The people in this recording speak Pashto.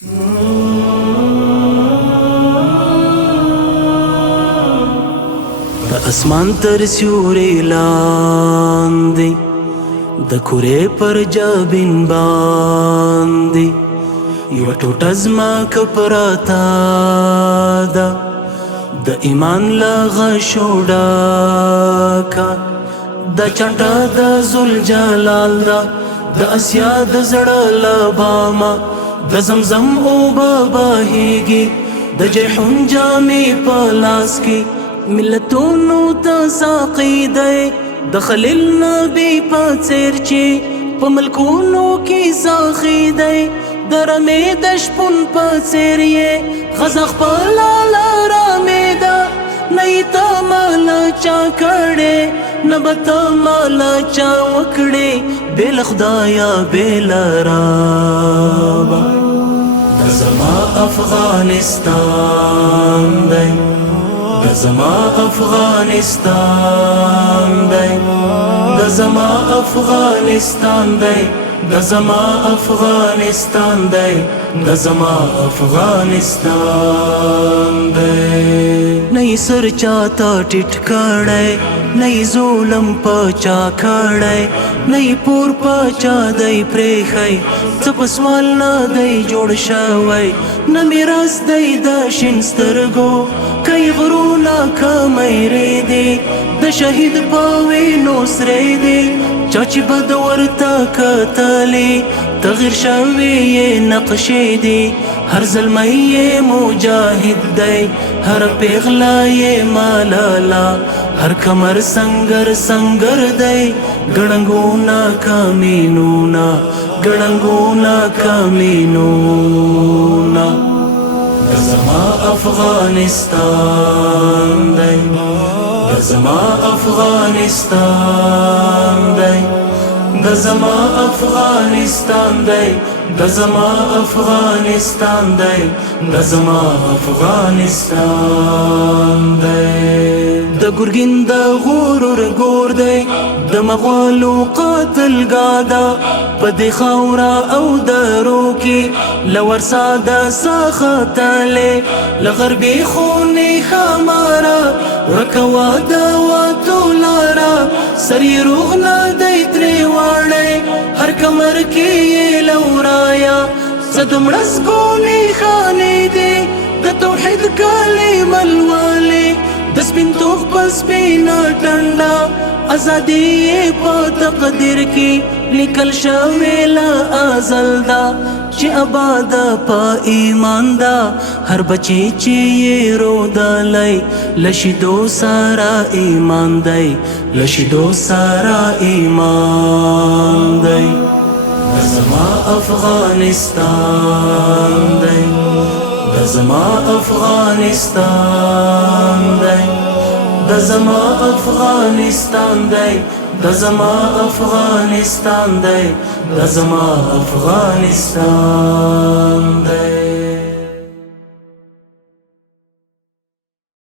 د اسمان تر سیوري لاندې د کورې پر جبین باندې یوه ټوټه ځمکه پراته ده د ایمان له غشو ډکه د چټه د ذوالجلال ده د اسیا د زړه له بامه د زمزم اوبه بهیږي د جیحون جامې په لاس کې ملتونو ته ساقي دی د خلیل نبي په څېر چې په ملکونو کې ساخي دی د رمې د شپون په څېر یې غزه خپله لارامې ده نه یې ته ماله چا کړې نه به ته ماله چا وکړې بې له خدایه بې له ربه دا زما افغانستان دی دا زما افغانستان دی دا زما افغانستان دی دا زما افغانستان دی دا زما افغانستان دی نه یې سر چاته ټیټ کړی نه یې ظلم په چا کړی نه یې پور په چا دی پرېښی څه په سوال نه دی جوړ شوی نه میراث دی د شین سترګو که یې غرونه که میرې دي د شهید په وینو سرې دي چا چې بد ورته کتلې تغیر شوي یې نقشې دي هر زلمی یې مجاهد دی هر پیغله یې ملالا هر کمر سنگر سنگر دی ګړنګونه کمینونه ګړنګونه کمینونه دا زما افغانستان دی دا زما افغانستان دی دا زما افغانستان دی دا زما افغانستان دی دا زما افغانستان دی د ګرګین د غرور ګور دی د مغولو قاتلګاه ده په دې خاوره او درو کې له ورساده څخه تلې له غربي خونې ښاماره ورکه واده وتو لاره سر یې روغ نه دی ترې واړی هر کمر کې یې لورایا څه د مړه سکونې خانې دي د توحید کلمه لولې د سپین توغ په سپینه ټنډه ازادي په تقدیر کې لیکل شوې له ازل ده چې آباد په ایمان ده هر بچی چې یې رودلی له شیدو سره ایمان دی له شیدو سره ایمان دی دا زما افغانستان دی دا زما افغانستان دی دا زما افغانستان دی دا زما افغانستان دی دا زما افغانستان دی